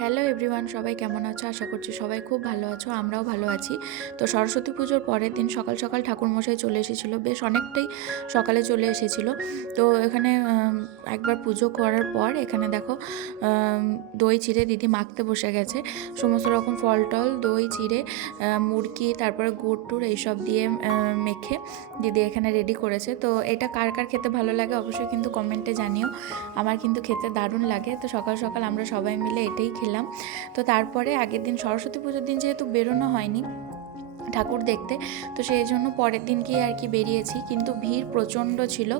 Hello everyone, সবাই কেমন আছো? আশা করছি সবাই খুব ভালো আছো, আমরাও ভালো আছি। তো সরস্বতী পুজোর পরের দিন সকাল সকাল ঠাকুরমশাই চলে এসেছিলো, বেশ অনেকটাই সকালে চলে এসেছিলো। তো এখানে একবার পুজো করার পর এখানে দেখো দই চিড়ে দিদি মাখতে বসে গেছে। সমস্ত রকম ফল টল, দই চিড়ে, মুরগি, তারপরে গুড় টুড় এইসব দিয়ে মেখে দিদি এখানে রেডি করেছে। তো এটা কার কার খেতে ভালো লাগে অবশ্যই কিন্তু কমেন্টে জানিও। আমার কিন্তু খেতে দারুণ লাগে। তো সকাল সকাল আমরা সবাই মিলে এটাই খেলাম। তো তারপরে আগের দিন সরস্বতী পুজোর দিন যেহেতু বেরোনো হয়নি ঠাকুর দেখতে, তো সেই জন্য পরের দিন গিয়ে আর কি বেরিয়েছি, কিন্তু ভিড় প্রচণ্ড ছিল।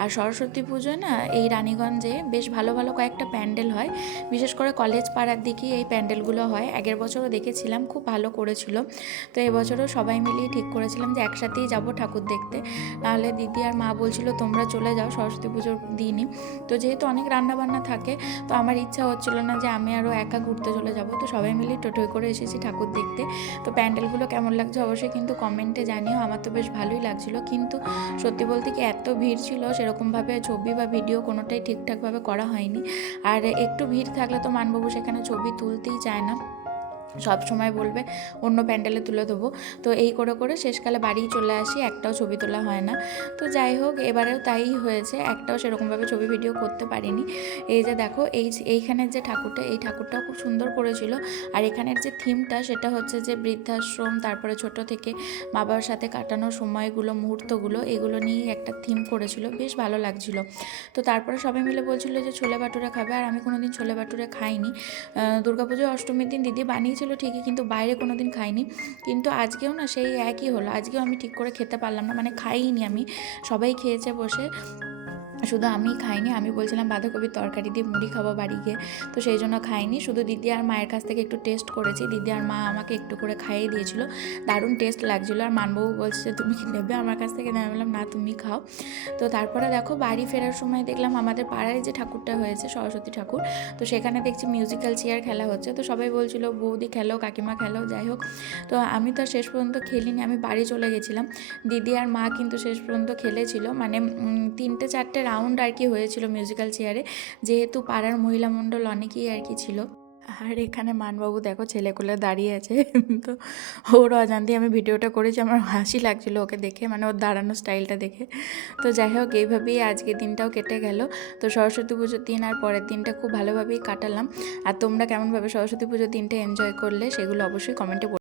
আর সরস্বতী পুজোয় না এই রানীগঞ্জে বেশ ভালো ভালো কয়েকটা প্যান্ডেল হয়, বিশেষ করে কলেজ পাড়ার দিকেই এই প্যান্ডেলগুলো হয়। আগের বছরও দেখেছিলাম, খুব ভালো করেছিল। তো এবছরও সবাই মিলিয়ে ঠিক করেছিলাম যে একসাথেই যাব ঠাকুর দেখতে, নাহলে দিদি আর মা বলছিল তোমরা চলে যাও সরস্বতী পুজোর দিনই। তো যেহেতু অনেক রান্নাবান্না থাকে, তো আমার ইচ্ছা হচ্ছিল না যে আমি আরও একা ঘুরতে চলে যাব। তো সবাই মিলে টোটোয় করে এসেছি ঠাকুর দেখতে। তো প্যান্ডেলগুলো কেমন লাগছে অবশ্যই কিন্তু কমেন্টে জানিও। আমার তো বেশ ভালোই লাগছিল, কিন্তু সত্যি বলতে কি এত ভিড় ছিল, সেরকমভাবে ছবি বা ভিডিও কোনোটাই ঠিকঠাকভাবে করা হয়নি। আর একটু ভিড় থাকলে তো মানবাবু সেখানে ছবি তুলতেই চায় না, সব সময় বলবে অন্য প্যান্ডেলে তুলে দেবো। তো এই করে করে শেষকালে বাড়ি চলে আসি, একটাও ছবি তোলা হয় না। তো যাই হোক, এবারেও তাই হয়েছে, একটাও সেরকমভাবে ছবি ভিডিও করতে পারিনি। এই যে দেখো এইখানের যে ঠাকুরটা, এই ঠাকুরটাও খুব সুন্দর করেছিল। আর এখানের যে থিমটা সেটা হচ্ছে যে বৃদ্ধাশ্রম, তারপরে ছোট থেকে মা বাবার সাথে কাটানোর সময়গুলো, মুহূর্তগুলো, এগুলো নিয়েই একটা থিম করেছিল, বেশ ভালো লাগছিল। তো তারপরে সবাই মিলে বলছিল যে ছোলে ভাটুরে খাবে, আর আমি কোনোদিন ছোলে ভাটুরে খাইনি। দুর্গাপুজো অষ্টমীর দিন দিদি বানিয়েছিল ঠিকই, কিন্তু বাইরে কোনো দিন খাইনি। কিন্তু আজকেও না সেই একই হলো, আজকেও আমি ঠিক করে খেতে পারলাম না, মানে খাইনি আমি। সবাই খেয়েছে বসে, শুধু আমি খাইনি। আমি বলছিলাম বাঁধাকপির তরকারি দিয়ে মুড়ি খাবো বাড়ি গিয়ে, তো সেই জন্য খাইনি। শুধু দিদি আর মায়ের কাছ থেকে একটু টেস্ট করেছি, দিদি আর মা আমাকে একটু করে খাইয়ে দিয়েছিল, দারুণ টেস্ট লাগছিলো। আর মানবাবু বলছে যে তুমি কি নেবে আমার কাছ থেকে? আমি বললাম না, তুমি খাও। তো তারপরে দেখো বাড়ি ফেরার সময় দেখলাম আমাদের পাড়ায় যে ঠাকুরটা হয়েছে সরস্বতী ঠাকুর, তো সেখানে দেখছি মিউজিক্যাল চেয়ার খেলা হচ্ছে। তো সবাই বলছিল বৌদি খেলো, কাকিমা খেলো, যাই হোক। তো আমি তো শেষ পর্যন্ত খেলিনি, আমি বাড়ি চলে গেছিলাম। দিদি আর মা কিন্তু শেষ পর্যন্ত খেলেছিল, মানে 3-4টে রাউন্ড আর কি হয়েছিল মিউজিক্যাল চেয়ারে, যেহেতু পাড়ার মহিলা মণ্ডল অনেকেই আর কি ছিল। আর এখানে মানবাবু দেখো ছেলে কোলে দাঁড়িয়ে আছে। তো ওর অজান্তে আমি ভিডিওটা করেছি, আমার হাসি লাগছিল ওকে দেখে, মানে ওর দাঁড়ানোর স্টাইলটা দেখে। তো যাই হোক, এইভাবেই আজকের দিনটাও কেটে গেল। তো সরস্বতী পুজোর দিন আর পরের দিনটা খুব ভালোভাবেই কাটালাম। আর তোমরা কেমনভাবে সরস্বতী পুজোর দিনটা এনজয় করলে সেগুলো অবশ্যই কমেন্টে